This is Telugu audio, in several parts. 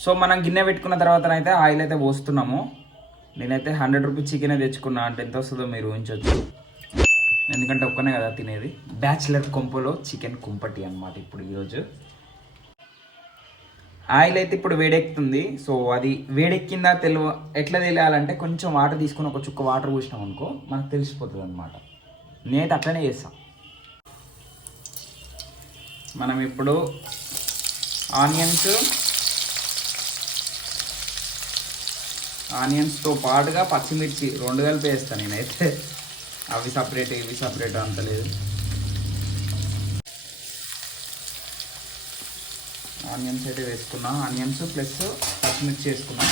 సో మనం గిన్నె పెట్టుకున్న తర్వాత అయితే ఆయిల్ అయితే పోస్తున్నాము. నేనైతే 100 రూపీస్ చికెనే తెచ్చుకున్నా. అంటే ఎంత వస్తుందో మీరు ఊహించవచ్చు, ఎందుకంటే ఒక్కనే కదా తినేది. బ్యాచిలర్ కొంపలో చికెన్ కుంపటి అనమాట. ఇప్పుడు ఈరోజు ఆయిల్ అయితే ఇప్పుడు వేడెక్కుతుంది. సో అది వేడెక్కిందా ఎట్లా తెలియాలంటే కొంచెం వాటర్ తీసుకుని ఒక చుక్క వాటర్ పోసినాం అనుకో మనకు తెలిసిపోతుంది అనమాట. నేనైతే అట్లనే చేస్తాను. మనం ఇప్పుడు ఆనియన్స్తో పాటుగా పచ్చిమిర్చి 2 కలిపి వేస్తాను నేనైతే. అవి సపరేట్ ఇవి సపరేట్ అంత లేదు. ఆనియన్స్ అయితే వేసుకున్నా. ఆనియన్స్ ప్లస్ పచ్చిమిర్చి వేసుకున్నా.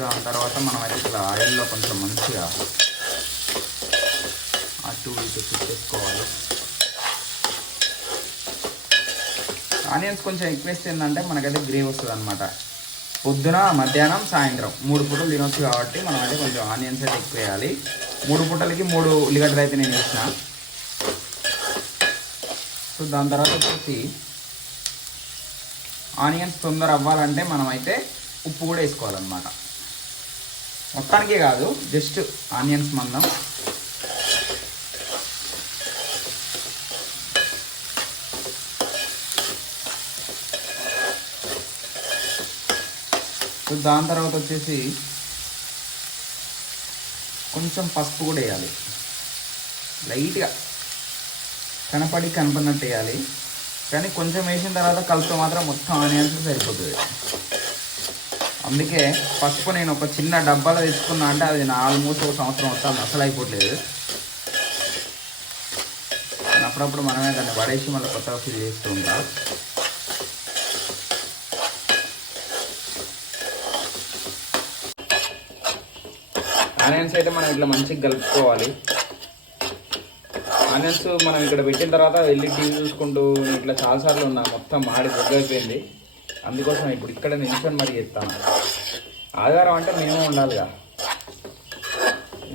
దాని తర్వాత మనం అయితే ఇట్లా ఆయిల్లో కొంచెం మంచిగా అటు ఇటు తిప్పేసుకోవాలి. ఆనియన్స్ కొంచెం ఎక్కువ వేస్తే ఏంటంటే మనకైతే గ్రేవీ వస్తుంది అనమాట. పొద్దున, మధ్యాహ్నం, సాయంత్రం 3 పూటలు తినొచ్చు కాబట్టి మనం అయితే కొంచెం ఆనియన్స్ అయితే ఎక్కువ వేయాలి. 3 పూటలకి 3 ఉల్లిగడ్డలు అయితే నేను వేసిన. సో దాని తర్వాత వచ్చేసి ఆనియన్స్ తొందర అవ్వాలంటే మనం అయితే ఉప్పు కూడా వేసుకోవాలన్నమాట. మొత్తానికే కాదు, జస్ట్ ఆనియన్స్ మందం. సో దాని తర్వాత వచ్చేసి కొంచెం పసుపు కూడా వేయాలి. లైట్గా కనపడినట్టు వేయాలి. కానీ కొంచెం వేసిన తర్వాత కలిపితే మాత్రం మొత్తం ఆనియన్స్ సరిపోతుంది. అందుకే పసుపు నేను ఒక చిన్న డబ్బాలో తెచ్చుకున్నా. అంటే అది ఆల్మోస్ట్ 1 సంవత్సరం వస్తుంది, అసలు అయిపోవట్లేదు. అప్పుడప్పుడు మనమే దాన్ని పడేసి మళ్ళీ కొత్తగా ఫిల్ చేస్తూ ఉంటాం. ఆనియన్స్ అయితే మనం ఇట్లా మంచిగా కలుపుకోవాలి. ఆనియన్స్ మనం ఇక్కడ పెట్టిన తర్వాత వెళ్ళి టీవీ చూసుకుంటూ ఇట్లా చాలాసార్లు ఉన్నా, మొత్తం మాడి అయిపోయింది. అందుకోసం ఇప్పుడు ఇక్కడ నిల్చొని మరి చేస్తాను. ఆదివారం అంటే మేము ఉండాలిగా,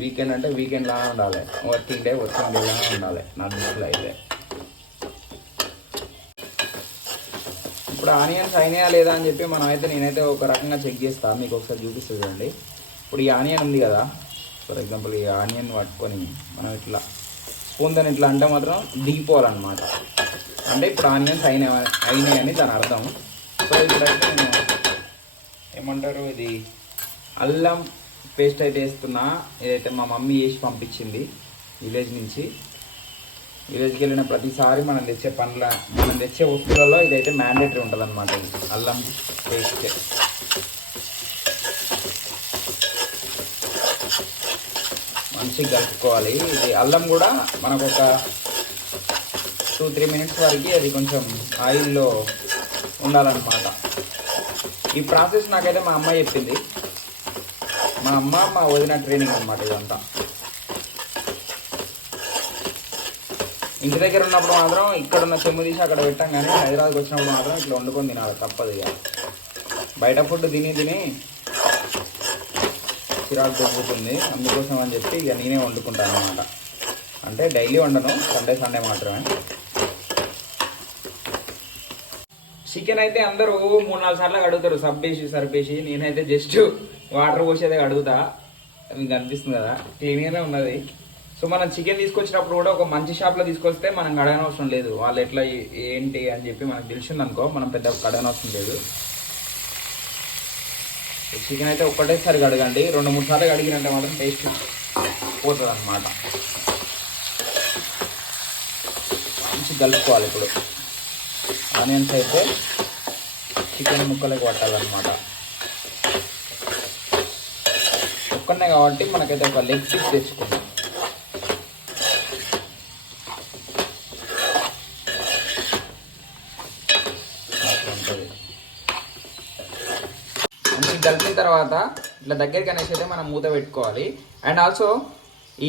వీకెండ్ అంటే వీకెండ్ లాగా ఉండాలి, వర్కింగ్ డే లాగా ఉండాలి నా దృష్టిలో అయితే. ఇప్పుడు ఆనియన్స్ అయినాయా లేదా అని చెప్పి మనం అయితే నేనైతే ఒక రకంగా చెక్ చేస్తాను. మీకు ఒకసారి చూపిస్తుంది చూడండి. ఇప్పుడు ఈ ఆనియన్ ఉంది కదా, ఫర్ ఎగ్జాంపుల్ ఈ ఆనియన్ పట్టుకొని మనం ఇట్లా స్పూన్తో ఇట్లా అంటే మాత్రం దిగిపోవాలన్నమాట. అంటే ఇప్పుడు ఆనియన్స్ అయినాయని దాని అర్థం. సో ఇప్పుడైతే నేను ఏమంటారు, ఇది అల్లం పేస్ట్ అయితే వేస్తున్నా. ఇదైతే మా మమ్మీ వేసి పంపించింది విలేజ్ నుంచి. విలేజ్కి వెళ్ళిన ప్రతిసారి మనం తెచ్చే వస్తువులలో ఇదైతే మ్యాండేటరీ ఉంటుంది అనమాట, అల్లం పేస్ట్. మంచిగా కలుపుకోవాలి. ఇది అల్లం కూడా మనకు ఒక 2-3 మినిట్స్ వరకు అది కొంచెం ఆయిల్లో ఉండాలన్నమాట. ఈ ప్రాసెస్ నాకైతే మా అమ్మ చెప్పింది. మా వదిన ట్రైనింగ్ అనమాట ఇదంతా. ఇంటి దగ్గర ఉన్నప్పుడు మాత్రం ఇక్కడ ఉన్న చెమ్ము తీసి అక్కడ పెట్టాం, కానీ హైదరాబాద్కి వచ్చినప్పుడు మాత్రం ఇట్లా వండుకొని తినాలి, తప్పదు. ఇక బయట ఫుడ్ తిని చిరాకు దొరుకుతుంది. అందుకోసం అని చెప్పి ఇక నేనే వండుకుంటాను అనమాట. అంటే డైలీ వండను, సండే మాత్రమే. చికెన్ అయితే అందరూ 3-4 సార్లు అడుగుతారు సర్పేసి. నేనైతే జస్ట్ వాటర్ పోసేదే అడుగుతా. మీకు అనిపిస్తుంది కదా, క్లీన్గానే ఉన్నది. సో మనం చికెన్ తీసుకొచ్చినప్పుడు కూడా ఒక మంచి షాప్లో తీసుకొస్తే మనం కడగనవసరం లేదు. వాళ్ళు ఎట్లా ఏంటి అని చెప్పి మనకు తెలిసిందనుకో, మనం పెద్ద కడగనవసరం లేదు. చికెన్ అయితే ఒక్కటేసారి కడగండి. 2-3 సార్లు కడిగినంటే మాత్రం టేస్ట్ పోతుంది అనమాట. మంచి కలుపుకోవాలి. ఇప్పుడు ఆనియన్స్ అయితే చికెన్ ముక్కలకు పట్టాలన్నమాట. ఒక్కనే కాబట్టి మనకైతే ఒక లెగ్ పీస్ తెచ్చుకుందాం. కలిపిన తర్వాత ఇట్లా దగ్గరికి అనేసి అయితే మనం మూత పెట్టుకోవాలి. అండ్ ఆల్సో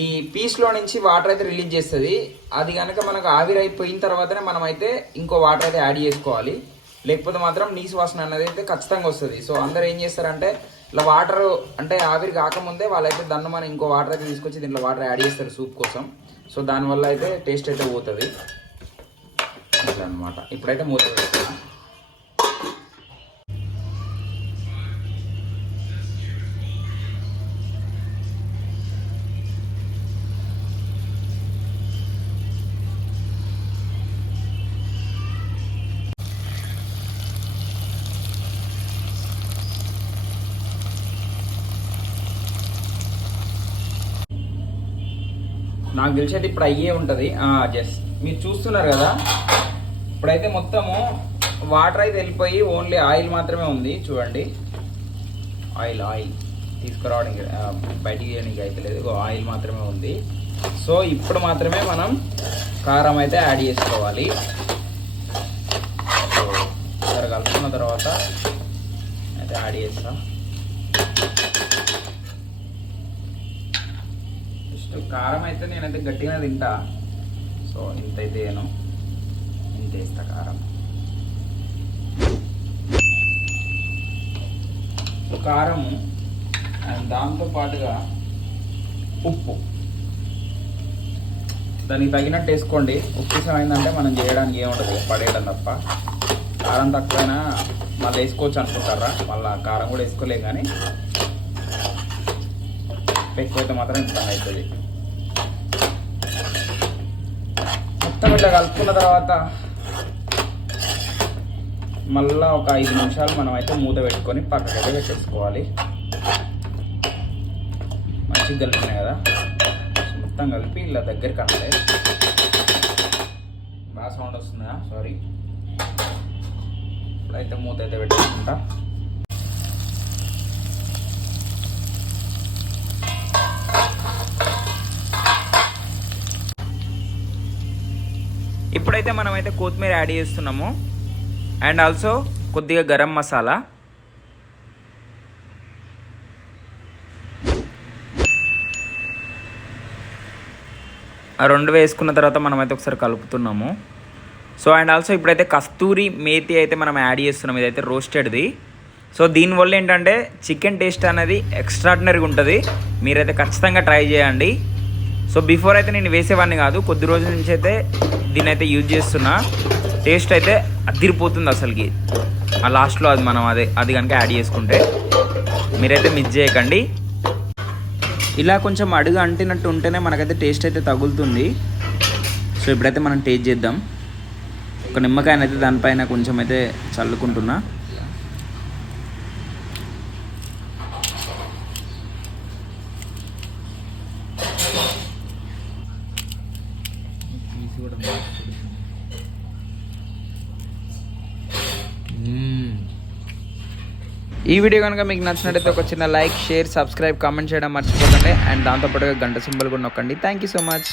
ఈ పీస్లో నుంచి వాటర్ అయితే రిలీజ్ చేస్తుంది. అది కనుక మనకు ఆవిరైపోయిన తర్వాతనే మనం అయితే ఇంకో వాటర్ అయితే యాడ్ చేసుకోవాలి. లేకపోతే మాత్రం నీసు వాసన అన్నది అయితే ఖచ్చితంగా వస్తుంది. సో అందరు ఏం చేస్తారంటే ఇలా వాటర్ అంటే ఆవిరి కాకముందే వాళ్ళైతే దాన్ని మనం ఇంకో వాటర్ అయితే తీసుకొచ్చి దీంట్లో వాటర్ యాడ్ చేస్తారు సూప్ కోసం. సో దానివల్ల అయితే టేస్ట్ అయితే పోతుంది అట్లా అనమాట. ఇప్పుడైతే మూత పెట్టుకున్నాం. నాకు తెలిసేది ఇప్పుడు అయ్యే ఉంటుంది. జస్ట్ మీరు చూస్తున్నారు కదా, ఇప్పుడైతే మొత్తము వాటర్ అయితే వెళ్ళిపోయి ఓన్లీ ఆయిల్ మాత్రమే ఉంది. చూడండి, ఆయిల్ తీసుకురావడానికి బయటికి తీయడానికి అయితే లేదు, ఆయిల్ మాత్రమే ఉంది. సో ఇప్పుడు మాత్రమే మనం కారం అయితే యాడ్ చేసుకోవాలి. సో ఒకసారి కలుపుకున్న తర్వాత అయితే యాడ్ చేస్తాం. కారం అయితే నేనైతే గట్టిగా తింటా. సో ఇంతైతే నేను ఇంత వేస్తా కారం. కారము అండ్ దాంతో పాటుగా ఉప్పు దానికి తగినట్టు వేసుకోండి. ఉప్పు ఏమైందంటే మనం చేయడానికి ఏముంటుంది, పడేయడం తప్ప. కారం తక్కువైనా మళ్ళీ వేసుకోవచ్చు అనుకుంటారా, మళ్ళీ కారం కూడా వేసుకోలేం, కానీ ఎక్కువైతే మాత్రం ఇబ్బంది అవుతుంది. మొత్తం ఇట్లా కలుపుకున్న తర్వాత మళ్ళీ ఒక 5 నిమిషాలు మనం అయితే మూత పెట్టుకొని పక్కకైతే పెట్టేసుకోవాలి. మంచిగా కలిపినాయి కదా, మొత్తం కలిపి ఇలా దగ్గరికి అంటే బాగా సౌండ్ వస్తుందా, సారీ. ఇప్పుడైతే మూత అయితే పెట్టుకుంటా. ఇప్పుడైతే మనమైతే కొత్తిమీర యాడ్ చేస్తున్నాము అండ్ ఆల్సో కొద్దిగా గరం మసాలా. ఆ 2 వేసుకున్న తర్వాత మనమైతే ఒకసారి కలుపుతున్నాము. సో అండ్ ఆల్సో ఇప్పుడైతే కస్తూరి మేతి అయితే మనం యాడ్ చేస్తున్నాం. ఇదైతే రోస్టెడ్ది. సో దీనివల్ల ఏంటంటే చికెన్ టేస్ట్ అనేది ఎక్స్ట్రాడినరీగా ఉంటుంది. మీరైతే ఖచ్చితంగా ట్రై చేయండి. సో బిఫోర్ అయితే నేను వేసేవాడిని కాదు, కొద్ది రోజుల నుంచి అయితే దీన్ని అయితే యూజ్ చేస్తున్నా. టేస్ట్ అయితే అదిరిపోతుంది అసలుకి. ఆ లాస్ట్లో అది మనం అది కనుక యాడ్ చేసుకుంటే మీరైతే మిస్ చేయకండి. ఇలా కొంచెం అడుగు అంటినట్టు ఉంటేనే మనకైతే టేస్ట్ అయితే తగులుతుంది. సో ఇప్పుడైతే మనం టేస్ట్ చేద్దాం. ఒక నిమ్మకాయనైతే దానిపైన కొంచెం అయితే చల్లుకుంటున్నా. ఈ వీడియో కనుక మీకు నచ్చినట్టయితే ఒక చిన్న లైక్, షేర్, సబ్స్క్రైబ్, కామెంట్ చేయడం మర్చిపోకండి. అండ్ దాంతోపాటుగా గంట సింబల్ కూడా నొక్కండి. Thank you so much.